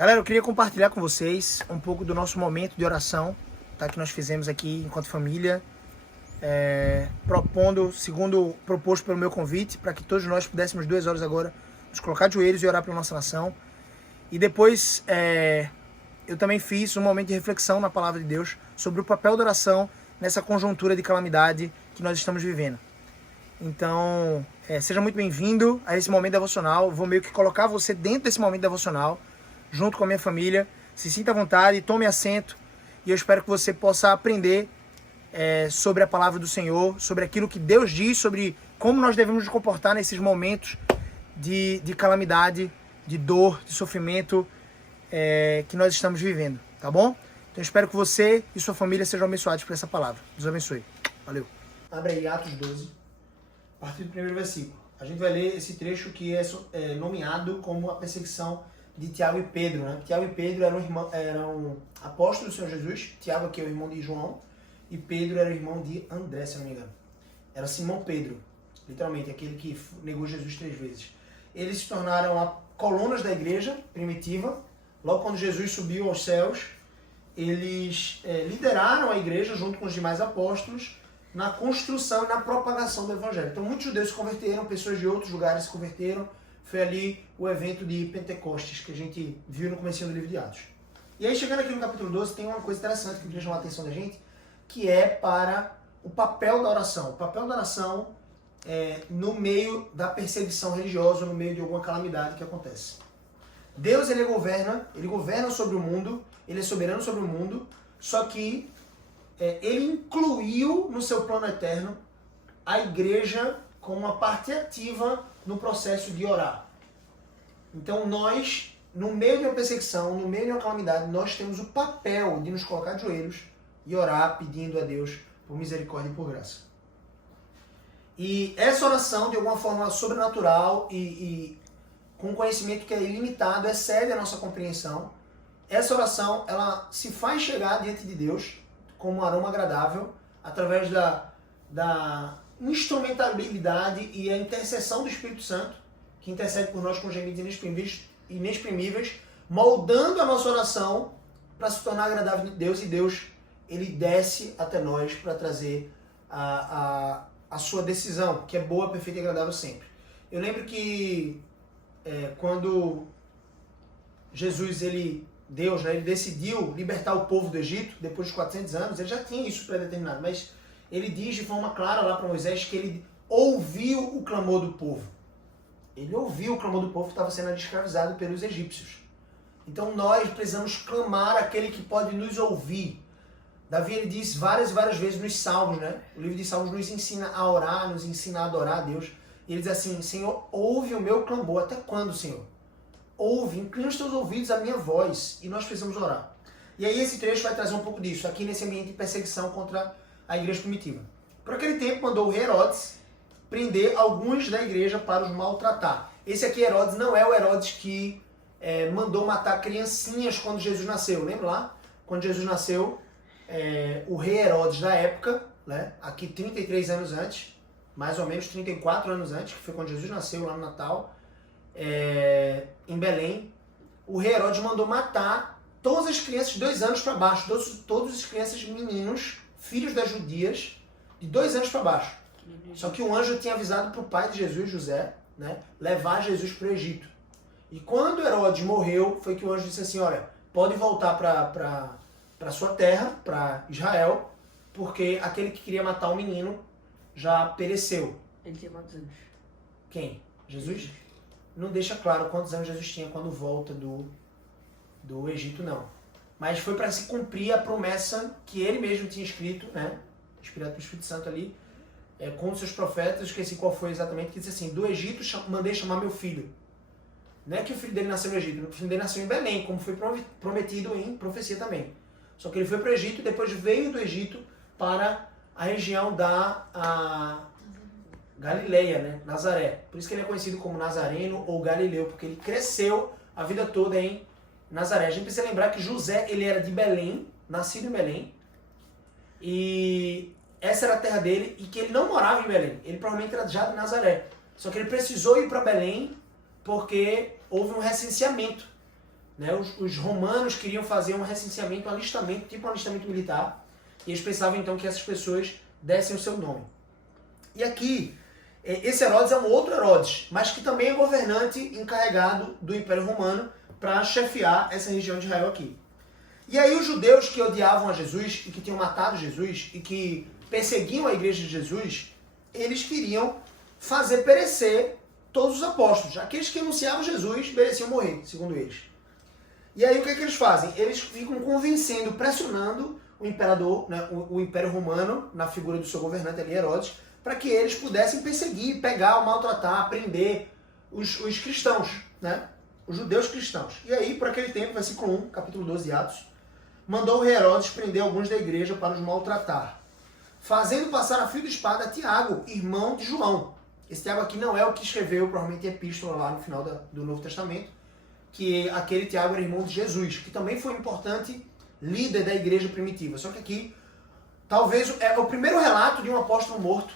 Galera, eu queria compartilhar com vocês um pouco do nosso momento de oração, tá? Que nós fizemos aqui enquanto família, propondo, segundo proposto pelo meu convite, para que todos nós pudéssemos 2 horas agora nos colocar de joelhos e orar pela nossa nação. E depois eu também fiz um momento de reflexão na palavra de Deus sobre o papel da oração nessa conjuntura de calamidade que nós estamos vivendo. Então, seja muito bem-vindo a esse momento devocional. Eu vou meio que colocar você dentro desse momento devocional, junto com a minha família. Se sinta à vontade, tome assento. E eu espero que você possa aprender sobre a palavra do Senhor, sobre aquilo que Deus diz, sobre como nós devemos nos comportar nesses momentos de calamidade, de dor, de sofrimento que nós estamos vivendo, tá bom? Então eu espero que você e sua família sejam abençoados por essa palavra. Deus abençoe. Valeu. Abre aí Atos 12, a partir do primeiro versículo. A gente vai ler esse trecho que é nomeado como a perseguição de Tiago e Pedro, né? Tiago e Pedro eram apóstolos do Senhor Jesus. Tiago aqui é o irmão de João e Pedro era o irmão de André, se não me engano. Era Simão Pedro, literalmente, aquele que negou Jesus 3 vezes. Eles se tornaram colunas da igreja primitiva. Logo quando Jesus subiu aos céus, eles lideraram a igreja junto com os demais apóstolos na construção e na propagação do evangelho. Então muitos judeus se converteram, pessoas de outros lugares se converteram. Foi ali o evento de Pentecostes que a gente viu no começo do livro de Atos. E aí, chegando aqui no capítulo 12, tem uma coisa interessante que eu queria chamar a atenção da gente, que é para o papel da oração. O papel da oração no meio da perseguição religiosa, no meio de alguma calamidade que acontece. Deus, ele governa sobre o mundo, ele é soberano sobre o mundo, só que ele incluiu no seu plano eterno a igreja como uma parte ativa no processo de orar. Então nós, no meio de uma perseguição, no meio de uma calamidade, nós temos o papel de nos colocar de joelhos e orar pedindo a Deus por misericórdia e por graça. E essa oração, de alguma forma sobrenatural e com conhecimento que é ilimitado, excede a nossa compreensão. Essa oração, ela se faz chegar diante de Deus como um aroma agradável através da instrumentabilidade e a intercessão do Espírito Santo, que intercede por nós com gemidos inexprimíveis, moldando a nossa oração para se tornar agradável de Deus, e Deus, ele desce até nós para trazer a sua decisão, que é boa, perfeita e agradável sempre. Eu lembro que quando Jesus, Deus, ele decidiu libertar o povo do Egito, depois de 400 anos, ele já tinha isso pré-determinado, mas ele diz de forma clara lá para Moisés que ele ouviu o clamor do povo. Ele ouviu o clamor do povo que estava sendo escravizado pelos egípcios. Então nós precisamos clamar aquele que pode nos ouvir. Davi, ele diz várias e várias vezes nos Salmos, né? O livro de Salmos nos ensina a orar, nos ensina a adorar a Deus. E ele diz assim: Senhor, ouve o meu clamor. Até quando, Senhor? Ouve, inclina os teus ouvidos à minha voz. E nós precisamos orar. E aí esse trecho vai trazer um pouco disso, aqui nesse ambiente de perseguição contra a igreja primitiva. Por aquele tempo, mandou o rei Herodes prender alguns da igreja para os maltratar. Esse aqui, Herodes, não é o Herodes que mandou matar criancinhas quando Jesus nasceu. Lembra lá? Quando Jesus nasceu, o rei Herodes da época, né, aqui 33 anos antes, mais ou menos 34 anos antes, que foi quando Jesus nasceu lá no Natal, em Belém, o rei Herodes mandou matar todas as crianças de 2 anos para baixo, todas as crianças meninos, filhos das judias, de 2 anos para baixo. Só que um anjo tinha avisado para o pai de Jesus, José, né, levar Jesus para o Egito. E quando Herodes morreu, foi que o anjo disse assim: olha, pode voltar para sua terra, para Israel, porque aquele que queria matar o menino já pereceu. Ele tinha quantos anos? Quem? Jesus? Não deixa claro quantos anos Jesus tinha quando volta do Egito, não. Mas foi para se cumprir a promessa que ele mesmo tinha escrito, né? Inspirado pelo Espírito Santo ali, com os seus profetas. Esqueci qual foi exatamente, que disse assim: do Egito mandei chamar meu filho. Não é que o filho dele nasceu no Egito, o filho dele nasceu em Belém, como foi prometido em profecia também. Só que ele foi para o Egito e depois veio do Egito para a região da Galileia, né? Nazaré. Por isso que ele é conhecido como Nazareno ou Galileu, porque ele cresceu a vida toda em Nazaré. A gente precisa lembrar que José, ele era de Belém, nascido em Belém, e essa era a terra dele, e que ele não morava em Belém. Ele provavelmente era já de Nazaré. Só que ele precisou ir para Belém porque houve um recenseamento né? Os romanos queriam fazer um recenseamento, um alistamento, tipo um alistamento militar, e eles pensavam então que essas pessoas dessem o seu nome. E aqui, esse Herodes é um outro Herodes, mas que também é governante encarregado do Império Romano para chefiar essa região de Israel aqui. E aí os judeus que odiavam a Jesus e que tinham matado Jesus e que perseguiam a igreja de Jesus, eles queriam fazer perecer todos os apóstolos. Aqueles que anunciavam Jesus mereciam morrer, segundo eles. E aí o que é que eles fazem? Eles ficam convencendo, pressionando o imperador, né, o Império Romano, na figura do seu governante ali, Herodes, para que eles pudessem perseguir, pegar, maltratar, prender os cristãos, né? Os judeus cristãos. E aí, por aquele tempo, versículo 1, capítulo 12 de Atos, mandou o rei Herodes prender alguns da igreja para os maltratar, fazendo passar a fio de espada Tiago, irmão de João. Esse Tiago aqui não é o que escreveu, provavelmente, a epístola lá no final do Novo Testamento, que aquele Tiago era irmão de Jesus, que também foi um importante líder da igreja primitiva. Só que aqui, talvez, é o primeiro relato de um apóstolo morto,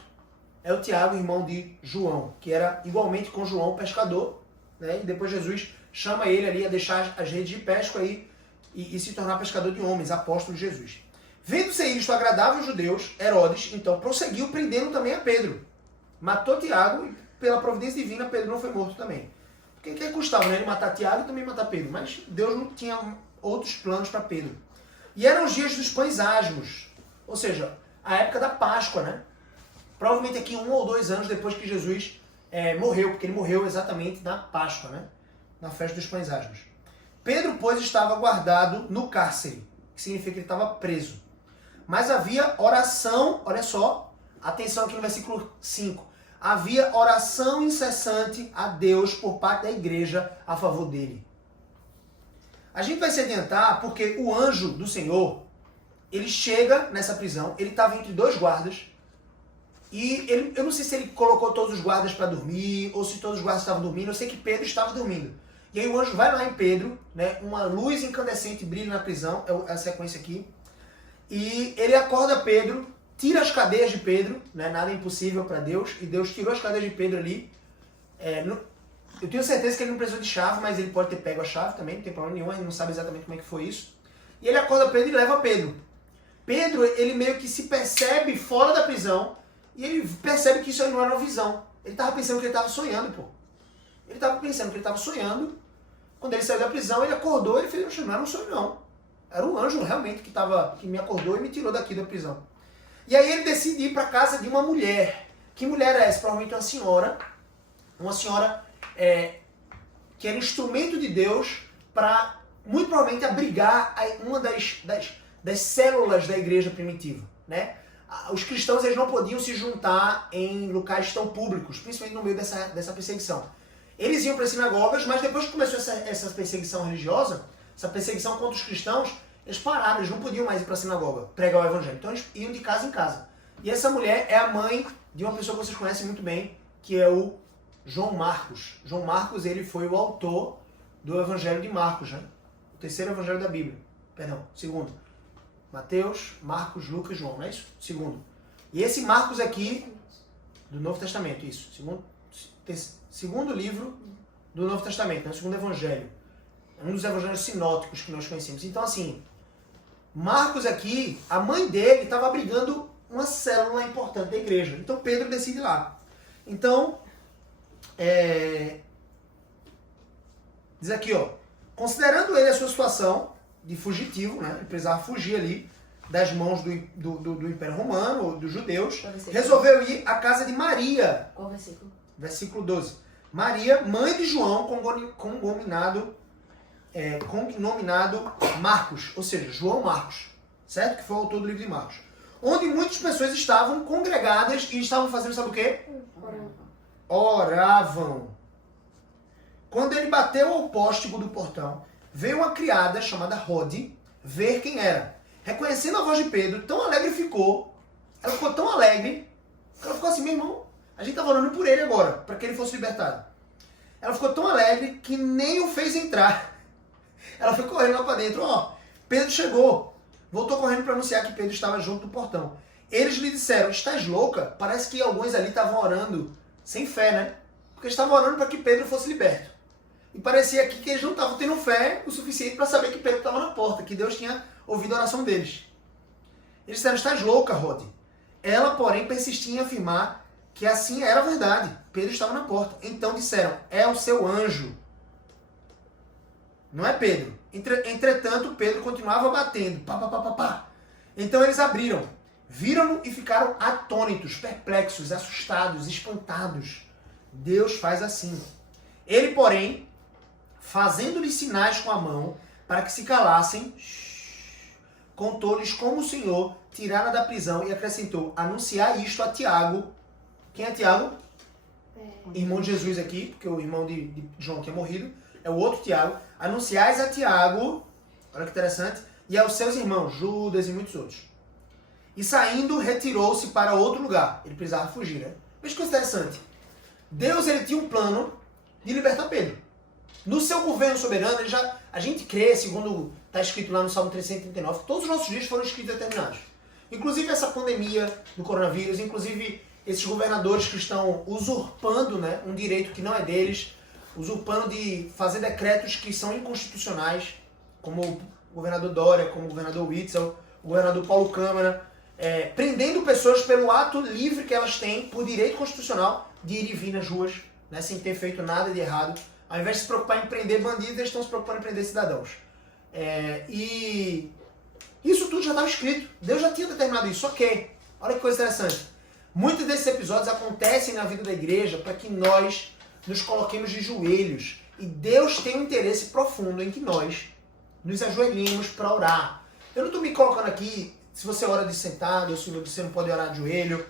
é o Tiago, irmão de João, que era igualmente com João pescador, né? E depois Jesus chama ele ali a deixar as redes de pesca aí e se tornar pescador de homens, apóstolo de Jesus. Vendo ser isto agradável aos judeus, Herodes, então, prosseguiu prendendo também a Pedro. Matou Tiago e, pela providência divina, Pedro não foi morto também. Porque que custava, né? Ele matar Tiago e também matar Pedro. Mas Deus não tinha outros planos para Pedro. E eram os dias dos pães asmos. Ou seja, a época da Páscoa, né? Provavelmente aqui 1 ou 2 anos depois que Jesus morreu, porque ele morreu exatamente na Páscoa, né? Na festa dos pães asmos. Pedro, pois, estava guardado no cárcere, que significa que ele estava preso. Mas havia oração, olha só, atenção aqui no versículo 5. Havia oração incessante a Deus por parte da igreja a favor dele. A gente vai se adiantar porque o anjo do Senhor, ele chega nessa prisão, ele estava entre 2 guardas, e eu não sei se ele colocou todos os guardas para dormir, ou se todos os guardas estavam dormindo, eu sei que Pedro estava dormindo. E aí o anjo vai lá em Pedro, né, uma luz incandescente brilha na prisão, é a sequência aqui, e ele acorda Pedro, tira as cadeias de Pedro, né, nada é impossível para Deus, e Deus tirou as cadeias de Pedro ali. Eu tenho certeza que ele não precisou de chave, mas ele pode ter pego a chave também, não tem problema nenhum, ele não sabe exatamente como é que foi isso. E ele acorda Pedro e leva Pedro. Pedro, ele meio que se percebe fora da prisão, e ele percebe que isso aí não era uma visão. Ele estava pensando que ele estava sonhando, pô. Ele estava pensando que ele estava sonhando. Quando ele saiu da prisão, ele acordou e ele fez, não era um sonho não. Era um anjo realmente que me acordou e me tirou daqui da prisão. E aí ele decide ir para a casa de uma mulher. Que mulher é essa? Provavelmente uma senhora que era instrumento de Deus para, muito provavelmente, abrigar uma das células da igreja primitiva, né? Os cristãos, eles não podiam se juntar em locais tão públicos, principalmente no meio dessa perseguição. Eles iam para as sinagogas, mas depois que começou essa perseguição religiosa, essa perseguição contra os cristãos, eles pararam, eles não podiam mais ir para a sinagoga, pregar o evangelho. Então eles iam de casa em casa. E essa mulher é a mãe de uma pessoa que vocês conhecem muito bem, que é o João Marcos. João Marcos, ele foi o autor do evangelho de Marcos, né? O terceiro evangelho da Bíblia. Perdão, segundo. Mateus, Marcos, Lucas, João, não é isso? Segundo. E esse Marcos aqui, do Novo Testamento, isso. Segundo livro do Novo Testamento, né? O segundo evangelho. É um dos evangelhos sinóticos que nós conhecemos. Então, assim, Marcos aqui, a mãe dele estava abrigando uma célula importante da igreja. Então, Pedro decide ir lá. Então, diz aqui, ó, considerando ele a sua situação de fugitivo, né? Ele precisava fugir ali das mãos do Império Romano, ou dos judeus, resolveu ir à casa de Maria. Qual versículo? Versículo 12. Maria, mãe de João, cognominado Marcos, ou seja, João Marcos, certo? Que foi o autor do livro de Marcos. Onde muitas pessoas estavam congregadas e estavam fazendo, sabe o quê? Oravam. Quando ele bateu ao póstigo do portão, veio uma criada chamada Rode ver quem era. Reconhecendo a voz de Pedro, tão alegre ficou. Ela ficou tão alegre, ela ficou assim, meu irmão, a gente estava orando por ele agora, para que ele fosse libertado. Ela ficou tão alegre que nem o fez entrar. Ela foi correndo lá para dentro, ó, Pedro chegou. Voltou correndo para anunciar que Pedro estava junto do portão. Eles lhe disseram, estás louca? Parece que alguns ali estavam orando sem fé, né? Porque estavam orando para que Pedro fosse liberto. E parecia aqui que eles não estavam tendo fé o suficiente para saber que Pedro estava na porta, que Deus tinha ouvido a oração deles. Eles disseram, estás louca, Rod. Ela, porém, persistia em afirmar que assim era a verdade. Pedro estava na porta. Então disseram, é o seu anjo. Não é Pedro. Entretanto, Pedro continuava batendo. Pá, pá, pá, pá, pá. Então eles abriram. Viram-no e ficaram atônitos, perplexos, assustados, espantados. Deus faz assim. Ele, porém, fazendo-lhes sinais com a mão, para que se calassem, contou-lhes como o Senhor tirara da prisão e acrescentou, anunciar isto a Tiago. Quem é Tiago? Irmão de Jesus aqui, porque o irmão de João tinha morrido. É o outro Tiago. Anunciais a Tiago, olha que interessante, e aos seus irmãos, Judas e muitos outros. E saindo, retirou-se para outro lugar. Ele precisava fugir, né? Veja que coisa interessante. Deus, ele tinha um plano de libertar Pedro. No seu governo soberano, a gente crê, segundo está escrito lá no Salmo 339, que todos os nossos dias foram escritos e determinados. Inclusive essa pandemia do coronavírus, inclusive esses governadores que estão usurpando, né, um direito que não é deles, usurpando de fazer decretos que são inconstitucionais, como o governador Dória, como o governador Witzel, o governador Paulo Câmara, prendendo pessoas pelo ato livre que elas têm, por direito constitucional, de ir e vir nas ruas, né, sem ter feito nada de errado. Ao invés de se preocupar em prender bandidos, eles estão se preocupando em prender cidadãos. E isso tudo já estava escrito. Deus já tinha determinado isso. Só que, olha que coisa interessante. Muitos desses episódios acontecem na vida da igreja para que nós nos coloquemos de joelhos. E Deus tem um interesse profundo em que nós nos ajoelhemos para orar. Eu não estou me colocando aqui, se você ora de sentado, ou se você não pode orar de joelho.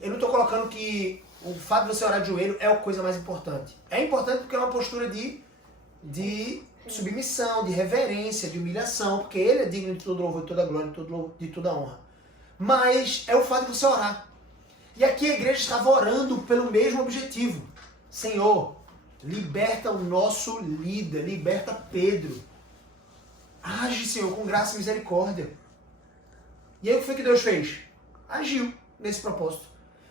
Eu não estou colocando que o fato de você orar de joelho é a coisa mais importante. É importante porque é uma postura de submissão, de reverência, de humilhação, porque Ele é digno de todo louvor, de toda glória, de toda honra. Mas é o fato de você orar. E aqui a igreja estava orando pelo mesmo objetivo. Senhor, liberta o nosso líder, liberta Pedro. Age, Senhor, com graça e misericórdia. E aí o que foi que Deus fez? Agiu nesse propósito.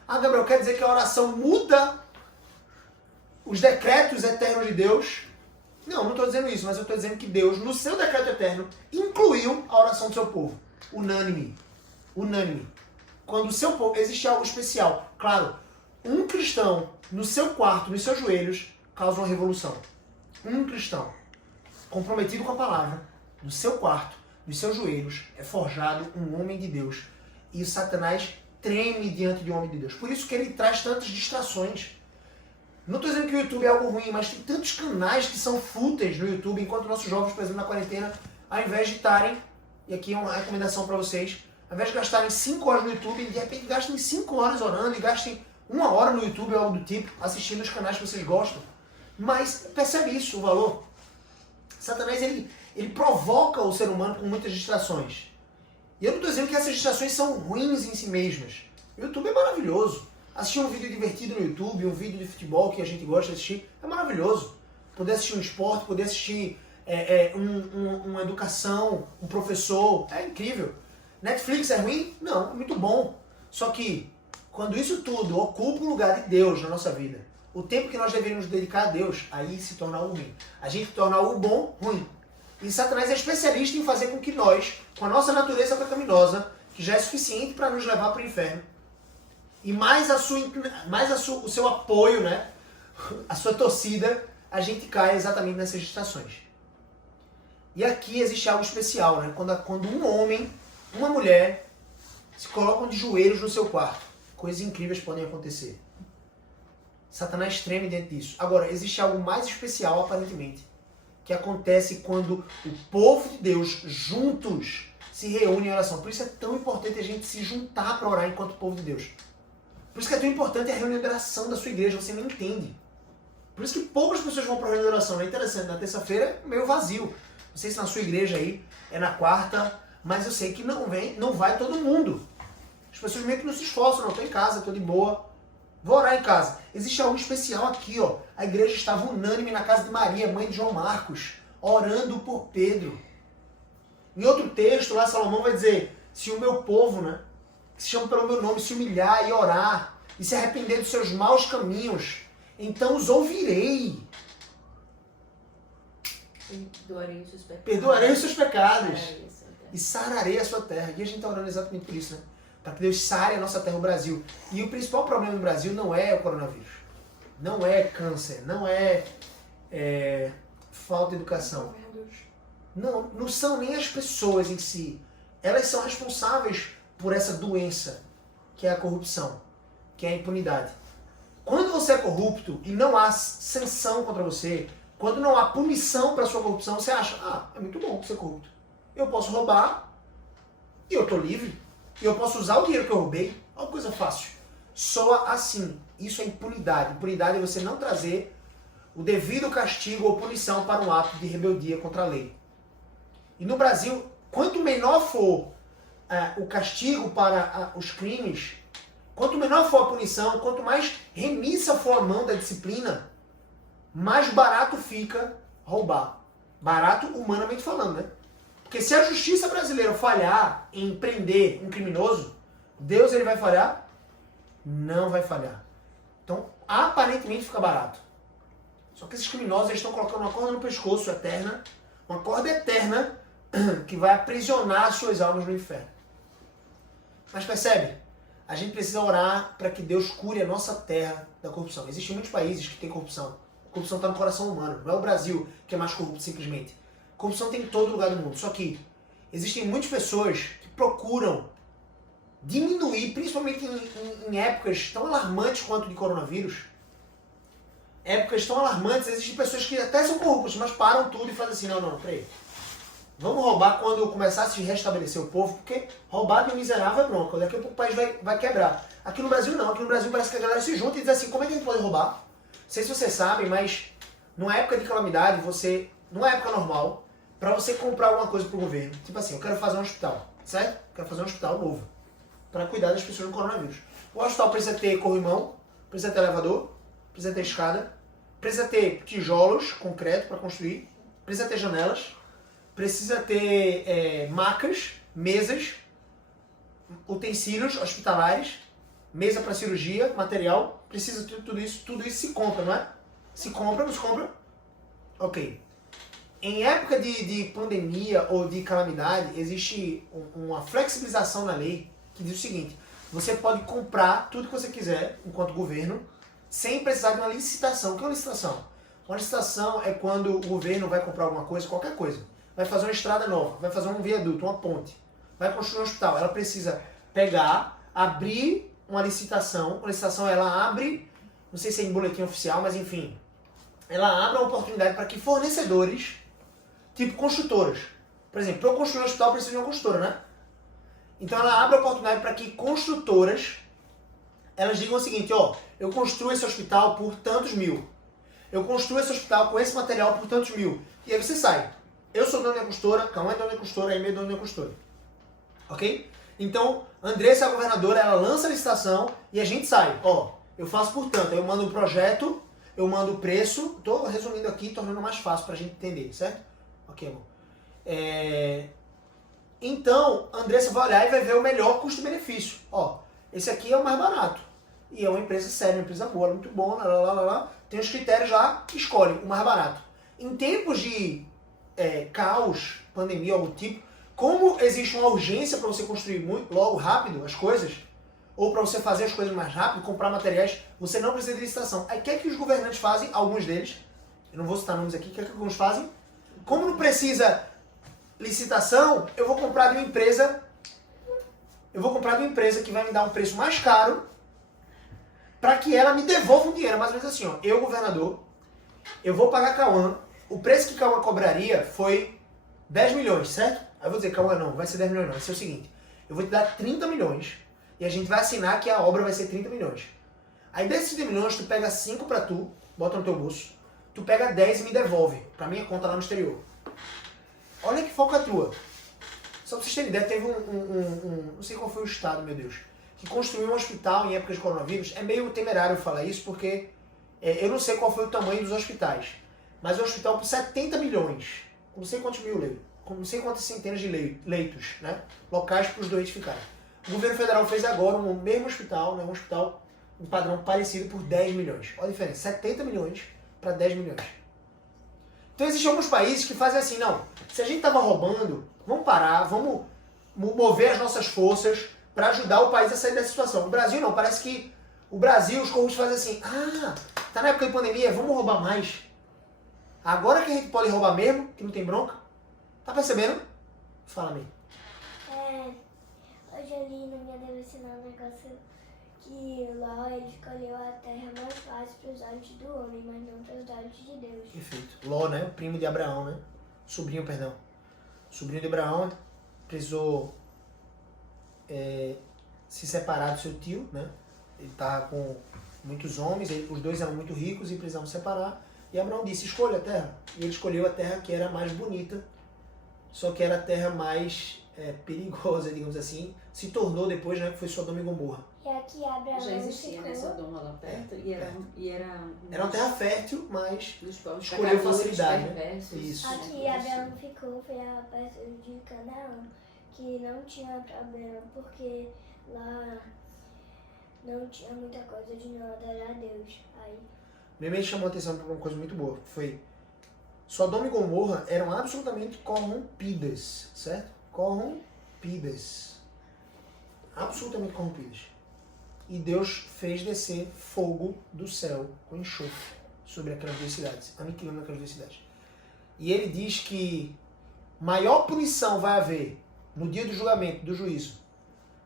Ah, Gabriel, quer dizer que a oração muda os decretos eternos de Deus? Não, não estou dizendo isso, mas eu estou dizendo que Deus, no seu decreto eterno, incluiu a oração do seu povo. Unânime. Unânime. Quando o seu povo, existe algo especial. Claro, um cristão no seu quarto, nos seus joelhos, causa uma revolução. Um cristão comprometido com a palavra, no seu quarto, nos seus joelhos, é forjado um homem de Deus. E o Satanás treme diante de um homem de Deus. Por isso que ele traz tantas distrações. Não estou dizendo que o YouTube é algo ruim, mas tem tantos canais que são fúteis no YouTube, enquanto nossos jovens, por exemplo, na quarentena, ao invés de estarem, e aqui é uma recomendação para vocês, ao invés de gastarem 5 horas no YouTube, de repente gastem 5 horas orando e gastem 1 hora no YouTube ou algo do tipo, assistindo os canais que vocês gostam. Mas percebe isso, o valor. Satanás, ele provoca o ser humano com muitas distrações. E eu não estou dizendo que essas distrações são ruins em si mesmas. O YouTube é maravilhoso. Assistir um vídeo divertido no YouTube, um vídeo de futebol que a gente gosta de assistir, é maravilhoso. Poder assistir um esporte, poder assistir uma educação, um professor, é incrível. Netflix é ruim? Não, é muito bom. Só que, quando isso tudo ocupa o lugar de Deus na nossa vida, o tempo que nós deveríamos dedicar a Deus, aí se torna algo ruim. A gente torna o bom ruim. E Satanás é especialista em fazer com que nós, com a nossa natureza pecaminosa, que já é suficiente para nos levar para o inferno, e mais o seu apoio, né, a sua torcida, a gente cai exatamente nessas distrações. E aqui existe algo especial, né? Quando um homem, uma mulher, se colocam de joelhos no seu quarto, coisas incríveis podem acontecer. Satanás treme dentro disso. Agora, existe algo mais especial, aparentemente, que acontece quando o povo de Deus, juntos, se reúne em oração. Por isso é tão importante a gente se juntar para orar enquanto povo de Deus. Por isso que é tão importante a reunião de oração da sua igreja, você não entende. Por isso que poucas pessoas vão para a reunião de oração. É interessante, na terça-feira é meio vazio. Não sei se na sua igreja aí é na quarta, mas eu sei que não vai todo mundo. As pessoas meio que não se esforçam, não, estou em casa, estou de boa. Vou orar em casa. Existe algo especial aqui, ó. A igreja estava unânime na casa de Maria, mãe de João Marcos, orando por Pedro. Em outro texto, lá Salomão vai dizer, se o meu povo, né, que se chama pelo meu nome, se humilhar e orar, e se arrepender dos seus maus caminhos, então os ouvirei. Perdoarei os seus pecados. Perdoarei os seus pecados. E sararei a sua terra. E a gente está orando exatamente por isso, né? Para que Deus sare a nossa terra, o Brasil. E o principal problema no Brasil não é o coronavírus. Não é câncer. Não é falta de educação. Não são nem as pessoas em si. Elas são responsáveis por essa doença, que é a corrupção, que é a impunidade. Quando você é corrupto e não há sanção contra você, quando não há punição para sua corrupção, você acha, é muito bom ser corrupto. Eu posso roubar e eu estou livre. E eu posso usar o dinheiro que eu roubei. É uma coisa fácil. Soa assim. Isso é impunidade. Impunidade é você não trazer o devido castigo ou punição para um ato de rebeldia contra a lei. E no Brasil, quanto menor for o castigo para os crimes, quanto menor for a punição, quanto mais remissa for a mão da disciplina, mais barato fica roubar. Barato humanamente falando, né? Porque se a justiça brasileira falhar em prender um criminoso, Deus ele vai falhar? Não vai falhar. Então, aparentemente fica barato. Só que esses criminosos eles estão colocando uma corda no pescoço eterna, uma corda eterna que vai aprisionar as suas almas no inferno. Mas percebe? A gente precisa orar para que Deus cure a nossa terra da corrupção. Existem muitos países que têm corrupção. A corrupção está no coração humano. Não é o Brasil que é mais corrupto simplesmente. A corrupção tem em todo lugar do mundo. Só que existem muitas pessoas que procuram diminuir, principalmente em épocas tão alarmantes quanto de coronavírus. Épocas tão alarmantes, existem pessoas que até são corruptas, mas param tudo e fazem assim, não, peraí. Vamos roubar quando começar a se restabelecer o povo, porque roubar de um miserável é bronca. Daqui a pouco o país vai quebrar. Aqui no Brasil não. Aqui no Brasil parece que a galera se junta e diz assim, como é que a gente pode roubar? Não sei se vocês sabem, mas numa época de calamidade, numa época normal, para você comprar alguma coisa pro governo, tipo assim, eu quero fazer um hospital, certo? Quero fazer um hospital novo, para cuidar das pessoas do coronavírus. O hospital precisa ter corrimão, precisa ter elevador, precisa ter escada, precisa ter tijolos, concreto para construir, precisa ter janelas, precisa ter macas, mesas, utensílios hospitalares, mesa para cirurgia, material, precisa de tudo isso se compra, não é? Se compra, não se compra? Ok. Em época de pandemia ou de calamidade, existe uma flexibilização na lei que diz o seguinte, você pode comprar tudo que você quiser, enquanto governo, sem precisar de uma licitação. O que é uma licitação? Uma licitação é quando o governo vai comprar alguma coisa, qualquer coisa. Vai fazer uma estrada nova, vai fazer um viaduto, uma ponte, vai construir um hospital. Ela precisa pegar, abrir uma licitação. A licitação ela abre, não sei se é em boletim oficial, mas enfim, ela abre uma oportunidade para que fornecedores, tipo construtoras, por exemplo, para eu construir um hospital eu preciso de uma construtora, né? Então ela abre a oportunidade para que construtoras, elas digam o seguinte, eu construo esse hospital por tantos mil. Eu construo esse hospital com esse material por tantos mil. E aí você sai. Eu sou dono da construtora, Cauã é dono da construtora, a Amy é dono da construtora. Ok? Então, Andressa, a governadora, ela lança a licitação e a gente sai. Eu faço por tanto. Eu mando o projeto, eu mando o preço. Estou resumindo aqui, tornando mais fácil para a gente entender, certo? Ok, amor. Então, a Andressa vai olhar e vai ver o melhor custo-benefício. Esse aqui é o mais barato. E é uma empresa séria, uma empresa boa, muito boa, tem os critérios lá, escolhe o mais barato. Em tempos de caos, pandemia, algum tipo, como existe uma urgência para você construir logo, rápido, as coisas, ou para você fazer as coisas mais rápido, comprar materiais, você não precisa de licitação. Aí o que é que os governantes fazem? Alguns deles, eu não vou citar nomes aqui, o que é que alguns fazem? Como não precisa licitação, eu vou comprar de uma empresa que vai me dar um preço mais caro para que ela me devolva um dinheiro. Mais ou menos assim, eu, governador, eu vou pagar Cauã, o preço que Cauã cobraria foi 10 milhões, certo? Aí eu vou dizer, Cauã, não, vai ser 10 milhões não, vai ser o seguinte, eu vou te dar 30 milhões e a gente vai assinar que a obra vai ser 30 milhões. Aí desses 30 milhões, tu pega 5 para tu, bota no teu bolso, tu pega 10 e me devolve pra minha conta lá no exterior. Olha que falcatrua. Só pra vocês terem ideia, teve não sei qual foi o estado, meu Deus, que construiu um hospital em época de coronavírus. É meio temerário falar isso, porque eu não sei qual foi o tamanho dos hospitais, mas é um hospital por 70 milhões, com não sei quantos mil leitos, com não sei quantas centenas de leitos, né? Locais para os doentes ficarem. O governo federal fez agora um mesmo hospital, né? Um hospital, um padrão parecido por 10 milhões. Olha a diferença, 70 milhões para 10 milhões. Então existem alguns países que fazem assim, não, se a gente estava roubando, vamos parar, vamos mover as nossas forças para ajudar o país a sair dessa situação. O Brasil não, parece que o Brasil, os corruptos fazem assim, tá na época de pandemia, vamos roubar mais. Agora que a gente pode roubar mesmo, que não tem bronca, tá percebendo? Fala-me. Hoje eu li no minha devocional um negócio que Ló, ele escolheu a terra mais fácil para os olhos do homem, mas não para os olhos de Deus. Perfeito. Ló, né? Primo de Abraão, né? Sobrinho, perdão. Sobrinho de Abraão precisou se separar do seu tio, né? Ele estava com muitos homens, os dois eram muito ricos e precisavam separar. E Abraão disse, escolha a terra. E ele escolheu a terra que era mais bonita, só que era a terra mais perigosa, digamos assim. Se tornou depois, né, que foi Sodoma e Gomorra. E aqui Abraão Já existia, né, ficou... Sodoma lá perto, e era uma terra fértil, mas dos povos escolheu pecadores, facilidade, né? perversos. Isso. Aqui Abraão ficou, foi a perto de Canaã, que não tinha problema, porque lá não tinha muita coisa de não adorar a Deus. Aí Minha chamou a atenção para uma coisa muito boa, que foi Sodoma e Gomorra eram absolutamente corrompidas, certo? Corrompidas. Absolutamente corrompidas. E Deus fez descer fogo do céu com enxofre sobre aquelas duas cidades, aniquilando aquelas duas cidades. E ele diz que maior punição vai haver no dia do julgamento, do juízo,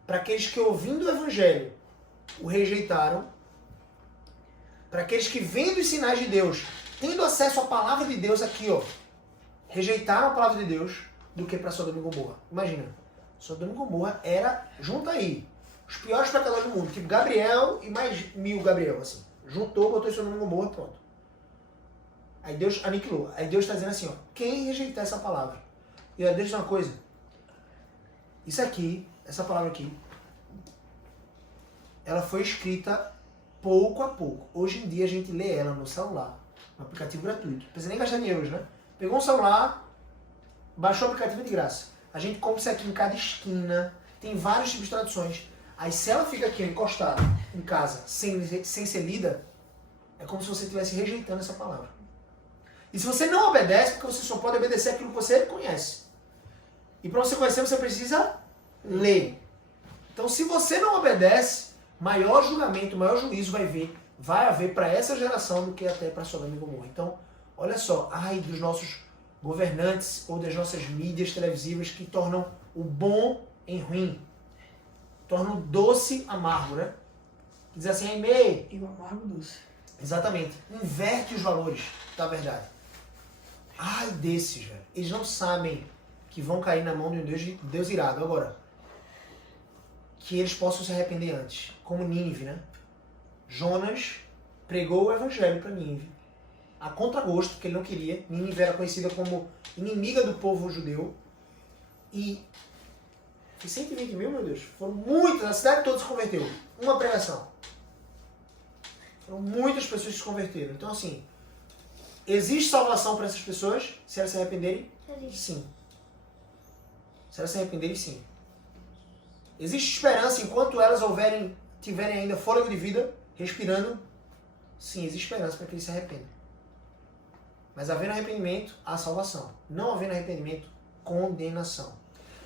para aqueles que ouvindo o evangelho o rejeitaram, para aqueles que vendo os sinais de Deus, tendo acesso à palavra de Deus aqui, ó, rejeitaram a palavra de Deus, do que para Sodoma e Gomorra. Imagina, Sodoma e Gomorra era, junta aí, os piores pecadores do mundo, tipo Gabriel e mais 1000 Gabriel, assim. Juntou, botou Sodoma e Gomorra, pronto. Aí Deus aniquilou. Aí Deus está dizendo assim, ó, quem rejeitar essa palavra? E Deus diz uma coisa, isso aqui, essa palavra aqui, ela foi escrita pouco a pouco. Hoje em dia a gente lê ela no celular, um aplicativo gratuito. Não precisa nem gastar dinheiro hoje, né? Pegou um celular, baixou o aplicativo de graça. A gente compra isso aqui em cada esquina, tem vários tipos de traduções. Aí se ela fica aqui encostada em casa, sem ser lida, é como se você estivesse rejeitando essa palavra. E se você não obedece, porque você só pode obedecer aquilo que você conhece. E para você conhecer, você precisa ler. Então se você não obedece, maior julgamento, maior juízo vai haver para essa geração do que até para Sodoma e Gomorra. Então, olha só, ai dos nossos governantes ou das nossas mídias televisivas que tornam o bom em ruim. Tornam o doce amargo, né? Diz assim, ai meio. E o amargo doce. Exatamente. Inverte os valores da verdade. Ai desses, velho. Eles não sabem que vão cair na mão de um Deus irado. Agora, que eles possam se arrepender antes. Como Nínive, né? Jonas pregou o evangelho para Nínive. A contragosto, porque ele não queria. Nínive era conhecida como inimiga do povo judeu. E 120 mil, meu Deus. Foram muitas. A cidade toda se converteu. Uma pregação. Foram muitas pessoas que se converteram. Então, assim, existe salvação para essas pessoas se elas se arrependerem? Sim. Se elas se arrependerem, sim. Existe esperança enquanto elas tiverem ainda fôlego de vida, respirando? Sim, existe esperança para que eles se arrependam. Mas havendo arrependimento, há salvação. Não havendo arrependimento, condenação.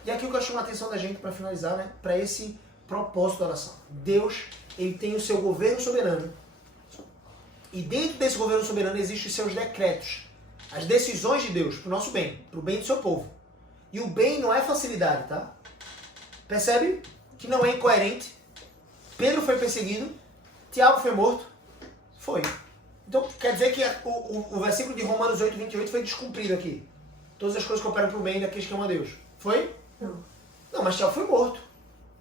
E aqui o que eu chamo a atenção da gente para finalizar, né? Para esse propósito da oração. Deus, ele tem o seu governo soberano. E dentro desse governo soberano existem os seus decretos. As decisões de Deus para o nosso bem, para o bem do seu povo. E o bem não é facilidade, tá? Percebe que não é incoerente? Pedro foi perseguido, Tiago foi morto, foi. Então quer dizer que o versículo de Romanos 8, 28 foi descumprido aqui. Todas as coisas cooperam para o bem daqueles que amam a Deus. Foi? Não. Não, mas Tiago foi morto.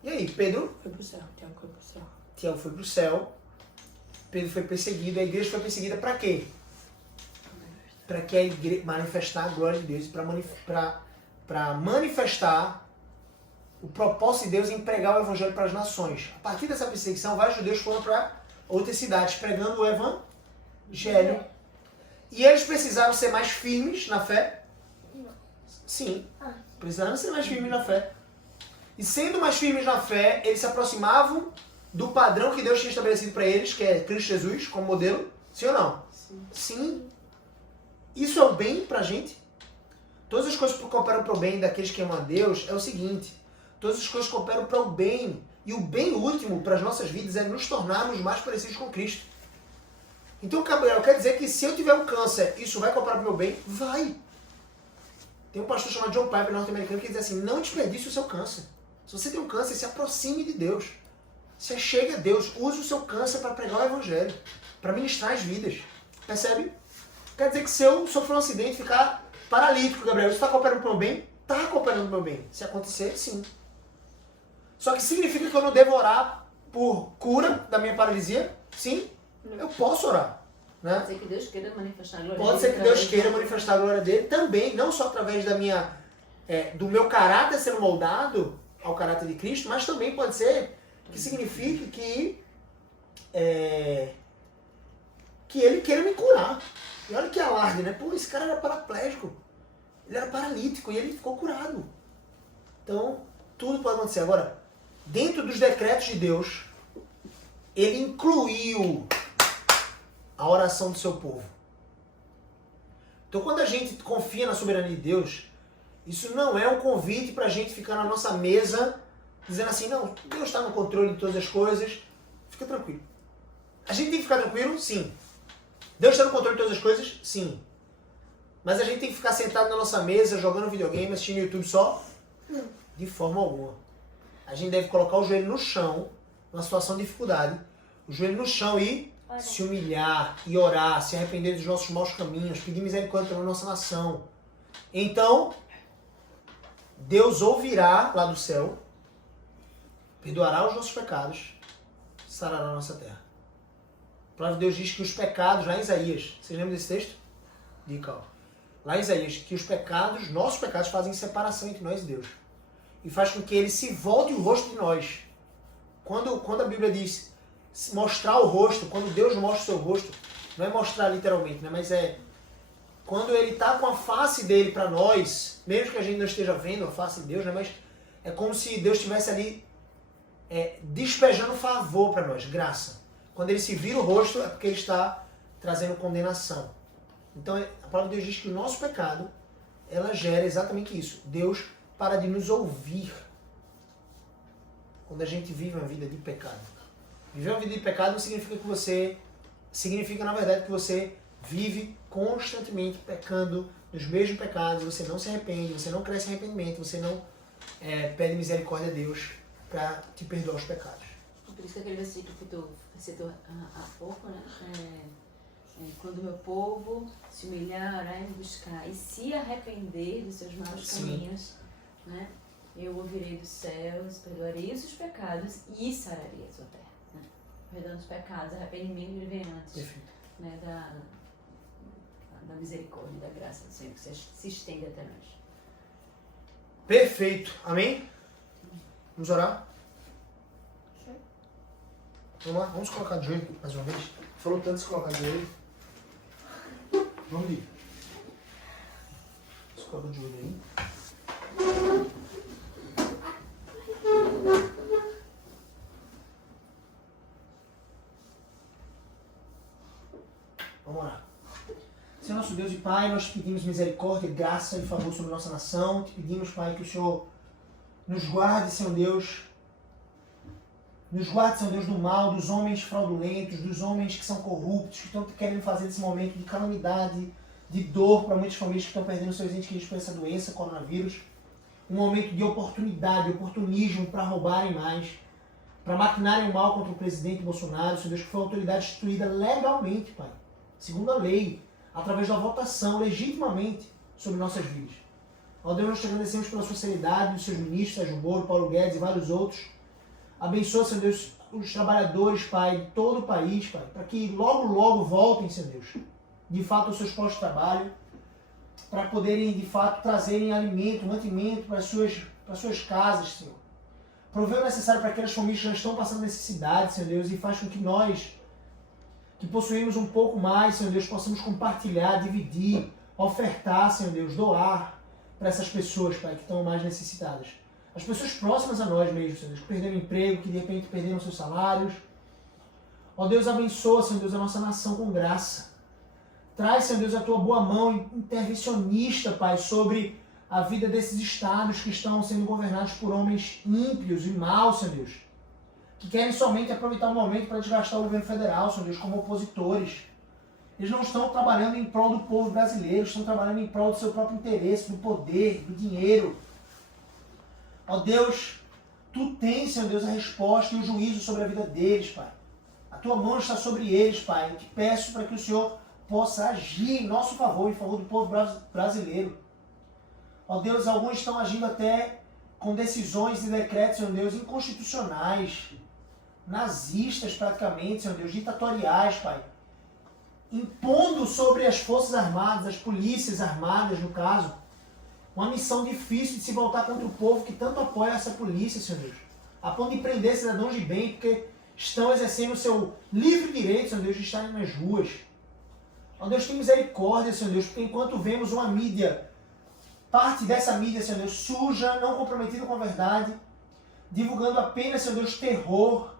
E aí, Pedro? Foi pro céu, Tiago foi pro céu. Tiago foi para o céu, Pedro foi perseguido, a igreja foi perseguida para quê? Para que a igreja manifestar a glória de Deus, para manifestar o propósito de Deus em pregar o evangelho para as nações. A partir dessa perseguição, vários judeus foram para outras cidades pregando o evangelho. E eles precisaram ser mais firmes na fé? Sim, precisaram ser mais firmes na fé. E sendo mais firmes na fé, eles se aproximavam do padrão que Deus tinha estabelecido para eles, que é Cristo Jesus como modelo. Sim ou não? Sim. Sim. isso é o bem pra gente? Todas as coisas que cooperam para o bem daqueles que amam a Deus é o seguinte: todas as coisas cooperam para o bem. E o bem último para as nossas vidas é nos tornarmos mais parecidos com Cristo. Então, Gabriel, quer dizer que se eu tiver um câncer, isso vai cooperar para o meu bem? Vai! Tem um pastor chamado John Piper, norte-americano, que diz assim: não desperdice o seu câncer. Se você tem um câncer, se aproxime de Deus. Se chegue a Deus, use o seu câncer para pregar o evangelho, para ministrar as vidas. Percebe? Quer dizer que se eu sofrer um acidente e ficar paralítico, Gabriel, isso está cooperando para o meu bem? Está cooperando para o meu bem. Se acontecer, sim. Só que significa que eu não devo orar por cura da minha paralisia? Sim. Eu posso orar. Né? Pode ser que Deus queira manifestar a glória Pode ser que Deus queira manifestar a glória dele também, não só através da do meu caráter sendo moldado ao caráter de Cristo, mas também pode ser que signifique que ele queira me curar. E olha que alarde, né? Pô, esse cara era paraplégico. Ele era paralítico e ele ficou curado. Então, tudo pode acontecer. Agora, dentro dos decretos de Deus, ele incluiu a oração do seu povo. Então, quando a gente confia na soberania de Deus, isso não é um convite para a gente ficar na nossa mesa dizendo assim: não, Deus está no controle de todas as coisas, fica tranquilo. A gente tem que ficar tranquilo? Sim. Deus está no controle de todas as coisas? Sim. Mas a gente tem que ficar sentado na nossa mesa, jogando videogame, assistindo YouTube só? Não, de forma alguma. A gente deve colocar o joelho no chão, numa situação de dificuldade, o joelho no chão e se humilhar, e orar, se arrepender dos nossos maus caminhos, pedir misericórdia pela nossa nação. Então, Deus ouvirá lá do céu, perdoará os nossos pecados, sarará a nossa terra. A palavra de Deus diz que os pecados, lá em Isaías, vocês lembram desse texto? Dica, ó. Lá em Isaías, que os pecados, nossos pecados, fazem separação entre nós e Deus. E faz com que ele se volte o rosto de nós. Quando a Bíblia diz mostrar o rosto, quando Deus mostra o seu rosto, não é mostrar literalmente, né? Mas é quando ele está com a face dele para nós, mesmo que a gente não esteja vendo a face de Deus, né? Mas é como se Deus estivesse ali despejando favor para nós, graça. Quando ele se vira o rosto, é porque ele está trazendo condenação. Então, a palavra de Deus diz que o nosso pecado, ela gera exatamente isso. Deus para de nos ouvir quando a gente vive uma vida de pecado. Viver uma vida de pecado não significa que você... Significa, na verdade, que você vive constantemente pecando nos mesmos pecados, você não se arrepende, você não cresce em arrependimento, você não pede misericórdia a Deus para te perdoar os pecados. Por isso que aquele versículo que tu citou há pouco, né? Quando o meu povo se humilhar, orar e me buscar e se arrepender dos seus maus caminhos, né? Eu ouvirei dos céus, perdoarei os seus pecados e sararei a sua terra. Né? Perdão dos pecados, arrependimento ele vem antes, né? da misericórdia, da graça do Senhor, que se estende até nós. Perfeito. Amém? Vamos orar? Sim. Vamos lá? Vamos colocar de joelho mais uma vez? Falou tanto se colocar de joelho. Vamos vir. Vamos colocar de joelho aí. Vamos orar. Senhor nosso Deus e Pai, nós te pedimos misericórdia, graça e favor sobre a nossa nação. Te pedimos, Pai, que o Senhor nos guarde, Senhor Deus. Nos guarde, Senhor Deus, do mal, dos homens fraudulentos, dos homens que são corruptos, que estão querendo fazer desse momento de calamidade, de dor para muitas famílias que estão perdendo seus entes queridos por essa doença, coronavírus. Um momento de oportunidade, oportunismo para roubarem mais, para maquinarem o mal contra o presidente Bolsonaro, Senhor Deus, que foi uma autoridade instituída legalmente, Pai, segundo a lei, através da votação, legitimamente, sobre nossas vidas. Ó Deus, nós te agradecemos pela sua seriedade, dos seus ministros, Sérgio Moro, Paulo Guedes e vários outros. Abençoa, Senhor Deus, os trabalhadores, Pai, de todo o país, Pai, para que logo, logo voltem, Senhor Deus, de fato, aos seus postos de trabalho, para poderem, de fato, trazerem alimento, mantimento para as suas casas, Senhor. Provê o necessário para aquelas famílias que já estão passando necessidade, Senhor Deus, e faz com que nós, que possuímos um pouco mais, Senhor Deus, possamos compartilhar, dividir, ofertar, Senhor Deus, doar para essas pessoas, Pai, que estão mais necessitadas. As pessoas próximas a nós mesmos, Senhor Deus, que perderam emprego, que de repente perderam seus salários. Ó Deus, abençoa, Senhor Deus, a nossa nação com graça. Traz, Senhor Deus, a tua boa mão intervencionista, Pai, sobre a vida desses estados que estão sendo governados por homens ímpios e maus, Senhor Deus, que querem somente aproveitar o momento para desgastar o governo federal, Senhor Deus, como opositores. Eles não estão trabalhando em prol do povo brasileiro, estão trabalhando em prol do seu próprio interesse, do poder, do dinheiro. Ó Deus, Tu tens, Senhor Deus, a resposta e o juízo sobre a vida deles, Pai. A Tua mão está sobre eles, Pai. Eu te peço para que o Senhor possa agir em nosso favor, em favor do povo brasileiro. Ó Deus, alguns estão agindo até com decisões e decretos, Senhor Deus, inconstitucionais, nazistas praticamente, Senhor Deus, ditatoriais, Pai. Impondo sobre as forças armadas, as polícias armadas, no caso, uma missão difícil de se voltar contra o povo que tanto apoia essa polícia, Senhor Deus. A ponto de prender cidadãos de bem, porque estão exercendo o seu livre direito, Senhor Deus, de estarem nas ruas. Ó Deus, tem misericórdia, Senhor Deus, porque enquanto vemos uma mídia, parte dessa mídia, Senhor Deus, suja, não comprometida com a verdade, divulgando apenas, Senhor Deus, terror,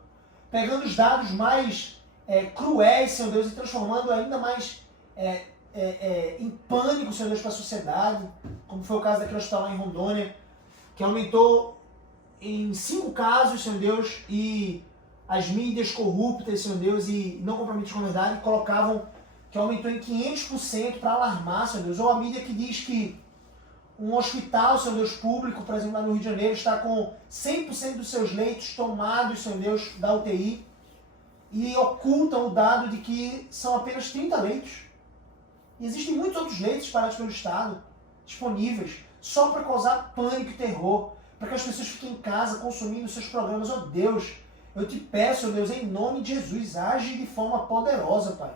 pegando os dados mais cruéis, Senhor Deus, e transformando ainda mais em pânico, Senhor Deus, para a sociedade, como foi o caso daquele hospital lá em Rondônia, que aumentou em 5 casos, Senhor Deus, e as mídias corruptas, Senhor Deus, e não comprometidas com a verdade, colocavam que aumentou em 500% para alarmar, Senhor Deus. Ou a mídia que diz que um hospital, Senhor Deus, público, por exemplo, lá no Rio de Janeiro, está com 100% dos seus leitos tomados, Senhor Deus, da UTI, e ocultam o dado de que são apenas 30 leitos. E existem muitos outros leitos espalhados pelo Estado, disponíveis, só para causar pânico e terror, para que as pessoas fiquem em casa consumindo seus programas. Oh Deus, eu te peço, oh Deus, em nome de Jesus, age de forma poderosa, Pai.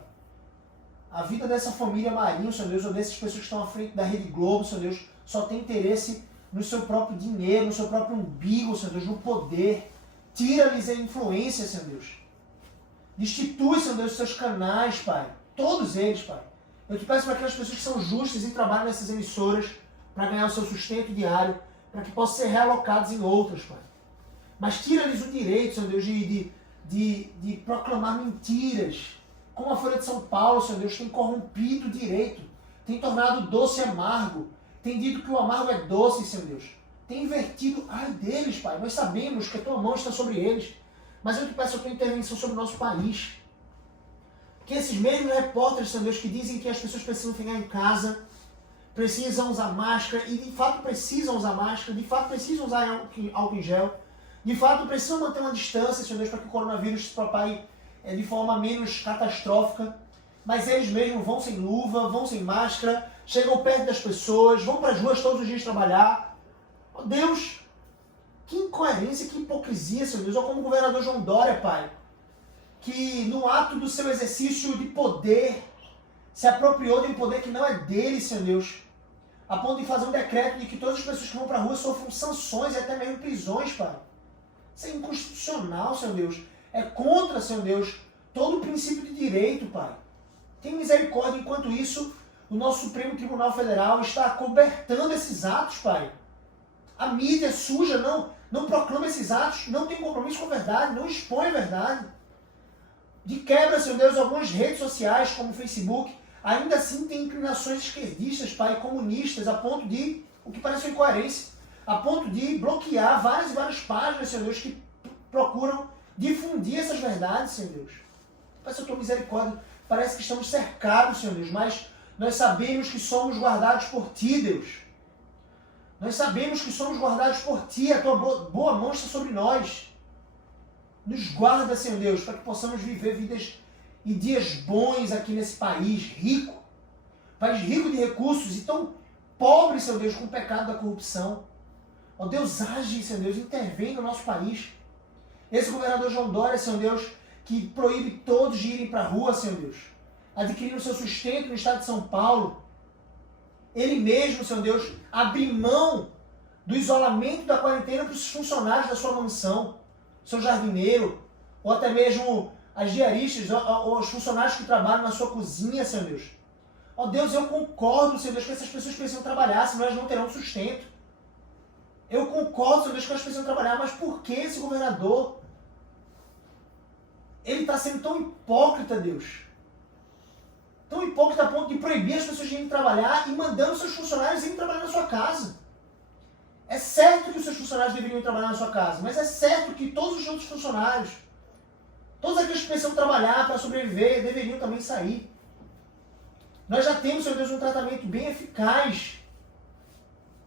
A vida dessa família Marinho, Senhor Deus, ou dessas pessoas que estão à frente da Rede Globo, Senhor Deus, só tem interesse no seu próprio dinheiro, no seu próprio umbigo, Senhor Deus, no poder. Tira-lhes a influência, Senhor Deus. Destitui, Senhor Deus, os seus canais, Pai. Todos eles, Pai. Eu te peço para aquelas pessoas que são justas e trabalham nessas emissoras para ganhar o seu sustento diário, para que possam ser realocados em outras, Pai. Mas tira-lhes o direito, Senhor Deus, de proclamar mentiras. Como a Folha de São Paulo, Senhor Deus, tem corrompido o direito, tem tornado o doce amargo, tem dito que o amargo é doce, Senhor Deus. Tem invertido, ai deles, Pai. Nós sabemos que a Tua mão está sobre eles, mas eu te peço a Tua intervenção sobre o nosso país. Que esses mesmos repórteres, Senhor Deus, que dizem que as pessoas precisam ficar em casa, precisam usar máscara, e de fato precisam usar máscara, de fato precisam usar álcool em gel, de fato precisam manter uma distância, Senhor Deus, para que o coronavírus se propague de forma menos catastrófica, mas eles mesmos vão sem luva, vão sem máscara, chegam perto das pessoas, vão para as ruas todos os dias trabalhar. Oh Deus, que incoerência, que hipocrisia, Senhor Deus. Ou como o governador João Dória, Pai, que no ato do seu exercício de poder, se apropriou de um poder que não é dele, Senhor Deus, a ponto de fazer um decreto de que todas as pessoas que vão para a rua sofram sanções e até mesmo prisões, Pai. Isso é inconstitucional, Senhor Deus. É contra, Senhor Deus, todo o princípio de direito, Pai. Tem misericórdia, enquanto isso, o nosso Supremo Tribunal Federal está acobertando esses atos, Pai. A mídia suja não proclama esses atos, não tem compromisso com a verdade, não expõe a verdade. De quebra, Senhor Deus, algumas redes sociais, como o Facebook, ainda assim tem inclinações esquerdistas, Pai, comunistas, a ponto de, o que parece uma incoerência, a ponto de bloquear várias e várias páginas, Senhor Deus, que procuram difundir essas verdades, Senhor Deus. Peço a Tua misericórdia. Parece que estamos cercados, Senhor Deus, mas nós sabemos que somos guardados por Ti, Deus. Nós sabemos que somos guardados por Ti, a Tua boa mão está sobre nós. Nos guarda, Senhor Deus, para que possamos viver vidas e dias bons aqui nesse país rico. País rico de recursos e tão pobre, Senhor Deus, com o pecado da corrupção. Ó Deus, age, Senhor Deus, intervém no nosso país. Esse governador João Dória, Senhor Deus, que proíbe todos de irem para a rua, Senhor Deus, adquirindo o seu sustento no estado de São Paulo. Ele mesmo, Senhor Deus, abre mão do isolamento da quarentena para os funcionários da sua mansão, seu jardineiro, ou até mesmo as diaristas, ou os funcionários que trabalham na sua cozinha, Senhor Deus. Ó Deus, eu concordo, Senhor Deus, que essas pessoas precisam trabalhar, senão elas não terão sustento. Eu concordo, Senhor Deus, que elas precisam trabalhar, mas por que esse governador? Ele está sendo tão hipócrita, Deus. tão hipócrita a ponto de proibir as pessoas de irem trabalhar e mandando seus funcionários irem trabalhar na sua casa. É certo que os seus funcionários deveriam trabalhar na sua casa, mas é certo que todos os outros funcionários, todos aqueles que precisam trabalhar para sobreviver, deveriam também sair. Nós já temos, Senhor Deus, um tratamento bem eficaz.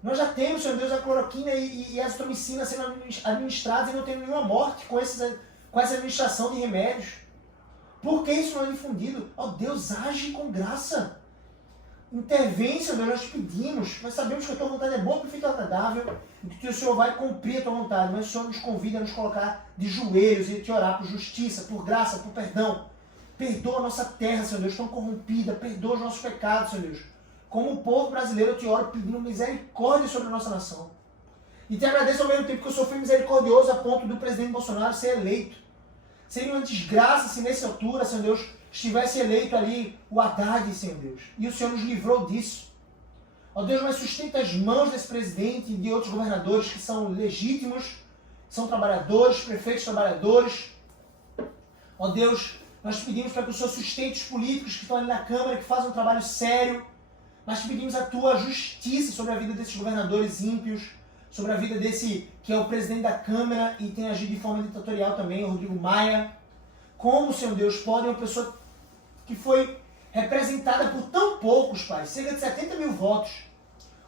Nós já temos, Senhor Deus, a cloroquina e a azitromicina sendo administradas e não tendo nenhuma morte com essa administração de remédios. Por que isso não é difundido? Ó Deus, age com graça. Intervém, Senhor Deus, nós te pedimos. Nós sabemos que a tua vontade é boa, perfeita e agradável, e que o Senhor vai cumprir a tua vontade, mas o Senhor nos convida a nos colocar de joelhos e te orar por justiça, por graça, por perdão. Perdoa a nossa terra, Senhor Deus, tão corrompida, perdoa os nossos pecados, Senhor Deus. Como o povo brasileiro, eu te oro pedindo misericórdia sobre a nossa nação. E te agradeço ao mesmo tempo que o Senhor foi misericordioso a ponto do presidente Bolsonaro ser eleito. Seria uma desgraça se nessa altura, Senhor Deus, estivesse eleito ali o Haddad, Senhor Deus. E o Senhor nos livrou disso. Ó Deus, mas sustenta as mãos desse presidente e de outros governadores que são legítimos, são trabalhadores, prefeitos trabalhadores. Ó Deus, nós te pedimos para que o Senhor sustente os políticos que estão ali na Câmara, que fazem um trabalho sério. Nós te pedimos a tua justiça sobre a vida desses governadores ímpios, sobre a vida desse que é o presidente da Câmara e tem agido de forma ditatorial também, o Rodrigo Maia. Como, Senhor Deus, pode uma pessoa que foi representada por tão poucos, Pai, cerca de 70 mil votos,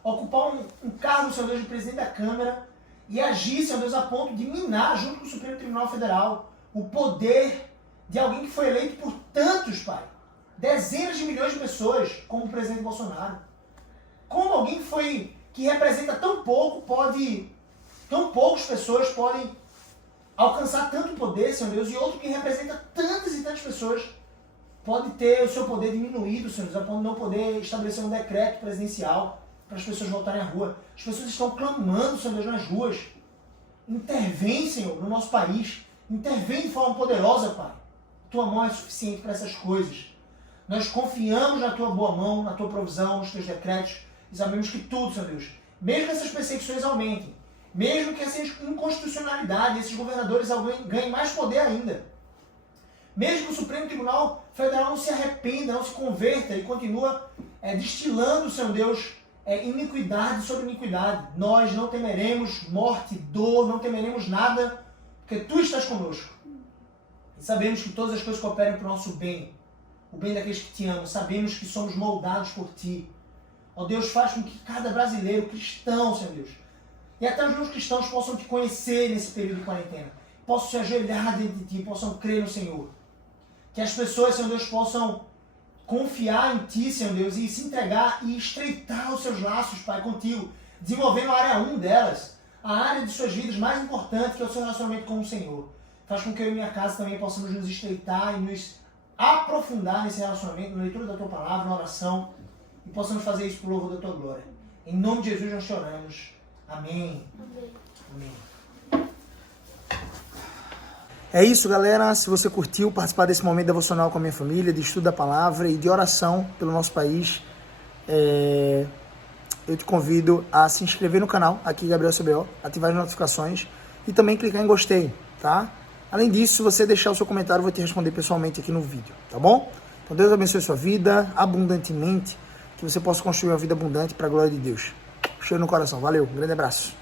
ocupar um cargo, Senhor Deus, de presidente da Câmara e agir, Senhor Deus, a ponto de minar, junto com o Supremo Tribunal Federal, o poder de alguém que foi eleito por tantos, Pai, dezenas de milhões de pessoas, como o presidente Bolsonaro. Como alguém que representa tão poucas pessoas podem alcançar tanto poder, Senhor Deus, e outro que representa tantas e tantas pessoas pode ter o seu poder diminuído, Senhor Deus, a ponto de não poder estabelecer um decreto presidencial para as pessoas voltarem à rua. As pessoas estão clamando, Senhor Deus, nas ruas. Intervém, Senhor, no nosso país. Intervém de forma poderosa, Pai. Tua mão é suficiente para essas coisas. Nós confiamos na tua boa mão, na tua provisão, nos teus decretos, e sabemos que tudo, Senhor Deus, mesmo que essas perseguições aumentem, mesmo que essa inconstitucionalidade, esses governadores ganhem mais poder ainda, mesmo que o Supremo Tribunal Federal não se arrependa, não se converta e continua destilando, Senhor Deus, iniquidade sobre iniquidade, nós não temeremos morte, dor, não temeremos nada, porque tu estás conosco. E sabemos que todas as coisas cooperam para o nosso bem, o bem daqueles que te amam. Sabemos que somos moldados por ti. Ó Deus, faz com que cada brasileiro, cristão, Senhor Deus, e até os meus cristãos possam te conhecer nesse período de quarentena, possam se ajoelhar diante de ti, possam crer no Senhor. Que as pessoas, Senhor Deus, possam confiar em ti, Senhor Deus, e se entregar e estreitar os seus laços, Pai, contigo, desenvolvendo a área 1 delas, a área de suas vidas mais importante, que é o seu relacionamento com o Senhor. Faz com que eu e minha casa também possamos nos estreitar e nos aprofundar nesse relacionamento, na leitura da tua palavra, na oração, e possamos fazer isso por louvor da tua glória. Em nome de Jesus nós te oramos. Amém. Amém. É isso, galera. Se você curtiu participar desse momento devocional com a minha família, de estudo da palavra e de oração pelo nosso país, eu te convido a se inscrever no canal, aqui Gabriel CBO, ativar as notificações e também clicar em gostei, tá? Além disso, se você deixar o seu comentário, eu vou te responder pessoalmente aqui no vídeo, tá bom? Então Deus abençoe a sua vida abundantemente, que você possa construir uma vida abundante para a glória de Deus. Cheiro no coração. Valeu, um grande abraço.